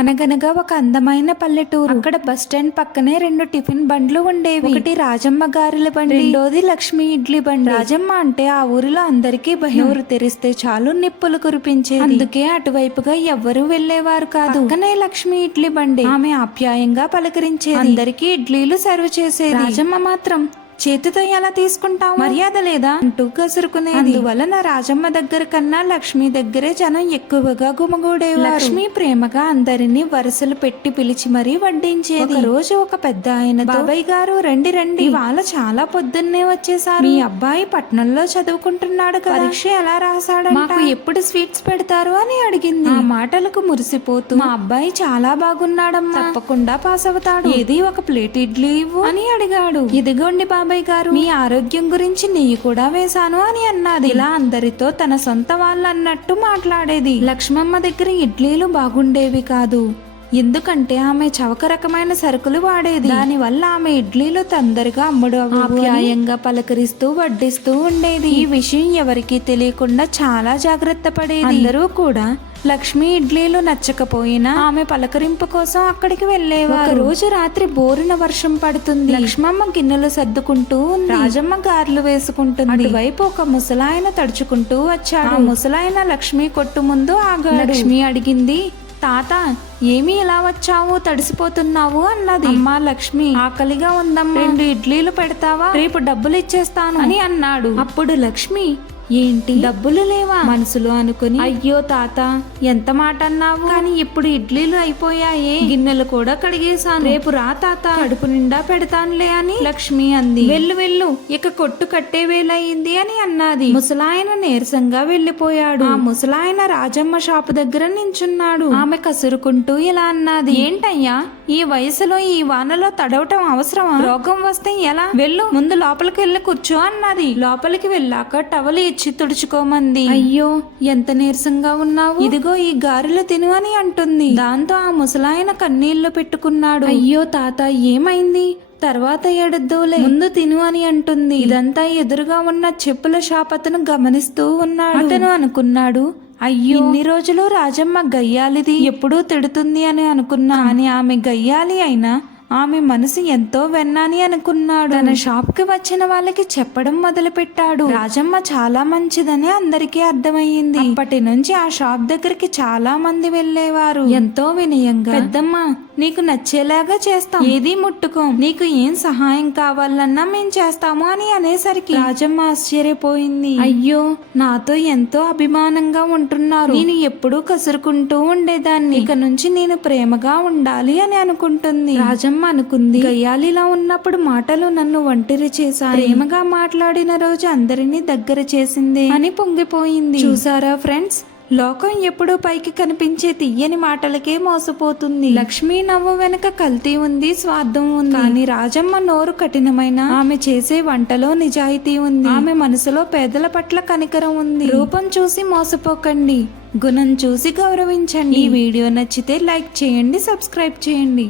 అనగనగా ఒక అందమైన పల్లెటూరు. అక్కడ బస్ స్టాండ్ పక్కనే 2 టిఫిన్ బండ్లు ఉండేవి. ఒకటి రాజమ్మ గారెల బండి, రెండోది లక్ష్మి ఇడ్లీ బండి. రాజమ్మ అంటే ఆ ఊరిలో అందరికీ భయం. ఊరు తెరిస్తే చాలు నిప్పులు కురిపించేది. అందుకే అటువైపుగా ఎవ్వరూ వెళ్లేవారు కాదు. పక్కనే లక్ష్మి ఇడ్లీ బండి. ఆమె ఆప్యాయంగా పలకరించేది, అందరికీ ఇడ్లీలు సర్వ్ చేసేది. రాజమ్మ మాత్రం చేతితో ఎలా తీసుకుంటావు, మర్యాద లేదా అంటూ కసురుకునేది. అందువలన రాజమ్మ దగ్గర కన్నా లక్ష్మి దగ్గరే జనం ఎక్కువగా గుమగూడేవారు. లక్ష్మి ప్రేమగా అందరినీ వరుసలు పెట్టి పిలిచి మరీ వడ్డించేది. ఒక రోజు ఒక పెద్ద ఆయన, బాబాయ్ గారు రండి రండి, ఇవాళ చాలా పొద్దున్నే వచ్చేసారు. మీ అబ్బాయి పట్నంలో చదువుకుంటున్నాడు కదా, పరీక్ష ఎలా రాశాడంట, మాకు ఎప్పుడు స్వీట్స్ పెడతారు అని అడిగింది. ఆ మాటలకు మురిసిపోతూ, మా అబ్బాయి చాలా బాగున్నాడమ్మా, తప్పకుండా పాస్ అవుతాడు, ఏది ఒక ప్లేట్ ఇడ్లీ ఇవ్వు అని అడిగాడు. ఇదిగోండి బాబాయ్ గారు, మీ ఆరోగ్యం గురించి నెయ్యి కూడా వేశాను అని అన్నది. ఇలా అందరితో తన సొంత వాళ్ళన్నట్టు మాట్లాడేది. లక్ష్మమ్మ దగ్గర ఇడ్లీలు బాగుండేవి కాదు, ఎందుకంటే ఆమె చవక రకమైన సరుకులు వాడేది. దాని వల్ల ఆమె ఇడ్లీలు తొందరగా అమ్ముడు ఆప్యాయంగా పలకరిస్తూ వడ్డిస్తూ ఉండేది. ఈ విషయం ఎవరికీ తెలియకుండా చాలా జాగ్రత్త పడేది. అందరూ కూడా లక్ష్మి ఇడ్లీలు నచ్చకపోయినా ఆమె పలకరింపు కోసం అక్కడికి వెళ్లేవారు. రోజు రాత్రి బోరున వర్షం పడుతుంది. లక్ష్మమ్మ గిన్నెలు సర్దుకుంటూ ఉంది, రాజమ్మ గారెలు వేసుకుంటుంది. అటువైపు ఒక ముసలాయన తడుచుకుంటూ వచ్చాడు. ఆ ముసలాయన లక్ష్మి కొట్టు ముందు ఆగాడు. లక్ష్మి అడిగింది, తాత ఏమి ఇలా వచ్చావు, తడిసిపోతున్నావు అన్నది. అమ్మా లక్ష్మి, ఆకలిగా ఉందమ్మా, 2 ఇడ్లీలు పెడతావా, రేపు డబ్బులు ఇచ్చేస్తాను అని అన్నాడు. అప్పుడు లక్ష్మి, ఏంటి డబ్బులు లేవా మనసులో అనుకుని, అయ్యో తాత ఎంత మాట అన్నావు, కానీ ఇప్పుడు ఇడ్లీలు అయిపోయాయే, గిన్నెలు కూడా కడిగేశాను, రేపు రా తాత, కడుపు నిండా పెడతానులే అని లక్ష్మి అంది. వెళ్ళు వెళ్ళు, ఇక కొట్టు కట్టే వేలయ్యింది అని అన్నది. ముసలాయన నీరసంగా వెళ్లిపోయాడు. ఆ ముసలాయన రాజమ్మ షాపు దగ్గర నించున్నాడు. ఆమె కసురుకుంటూ ఇలా అన్నది, ఏంటయ్యా ఈ వయసులో ఈ వానలో తడవటం అవసరమా, రోగం వస్తే ఎలా, వెళ్ళు ముందు లోపలికి వెళ్ళి కూర్చో అన్నది. లోపలికి వెళ్ళాక టవల్ ఇచ్చి తుడుచుకోమంది. అయ్యో ఎంత నీరసంగా ఉన్నావు, ఇదిగో ఈ గారెలు తిను అని అంటుంది. దాంతో ఆ ముసలాయన కన్నీళ్లు పెట్టుకున్నాడు. అయ్యో తాత ఏమైంది, తర్వాత ఏడుద్దులే, ముందు తిను అని అంటుంది. ఇదంతా ఎదురుగా ఉన్న చెప్పుల షాప్ అతను గమనిస్తూ ఉన్నాడు. అతను అనుకున్నాడు, అయ్యో ఇన్ని రోజులు రాజమ్మ గయ్యాలిది, ఎప్పుడూ తిడుతుంది అని అనుకున్నా, కానీ ఆమె గయ్యాలి అయినా ఆమె మనసు ఎంతో వెన్నాని అనుకున్నాడు. తన షాప్ కి వచ్చిన వాళ్ళకి చెప్పడం మొదలు పెట్టాడు. రాజమ్మ చాలా మంచిదని అందరికీ అర్థమయ్యింది. అప్పటి నుంచి ఆ షాప్ దగ్గరికి చాలా మంది వెళ్లేవారు. ఎంతో వినయంగా, పెద్దమ్మ నీకు నచ్చేలాగా చేస్తాం, ఏది ముట్టుకోం, నీకు ఏం సహాయం కావాలన్నా మేం చేస్తాము అని అనేసరికి రాజమ్మ ఆశ్చర్యపోయింది. అయ్యో నాతో ఎంతో అభిమానంగా ఉంటున్నారు, నేను ఎప్పుడూ కసురుకుంటూ ఉండేదాన్ని, ఇక నుంచి నేను ప్రేమగా ఉండాలి అని అనుకుంటుంది. రాజమ్మ అనుకుంది, గయ్యాలిలా ఉన్నప్పుడు మాటలు నన్ను ఒంటరి చేశాయి, ప్రేమగా మాట్లాడిన రోజు అందరినీ దగ్గర చేసింది అని పొంగిపోయింది. చూసారా ఫ్రెండ్స్, లోకం ఎప్పుడూ పైకి కనిపించే తీయని మాటలకే మోసపోతుంది. లక్ష్మీ నవ్వు వెనుక కల్తీ ఉంది, స్వార్థం ఉంది, కానీ రాజమ్మ నోరు కఠినమైన ఆమె చేసే వంటలో నిజాయితీ ఉంది. ఆమె మనసులో పేదల పట్ల కనికరం ఉంది. రూపం చూసి మోసపోకండి, గుణం చూసి గౌరవించండి. ఈ వీడియో నచ్చితే లైక్ చేయండి, సబ్స్క్రైబ్ చేయండి.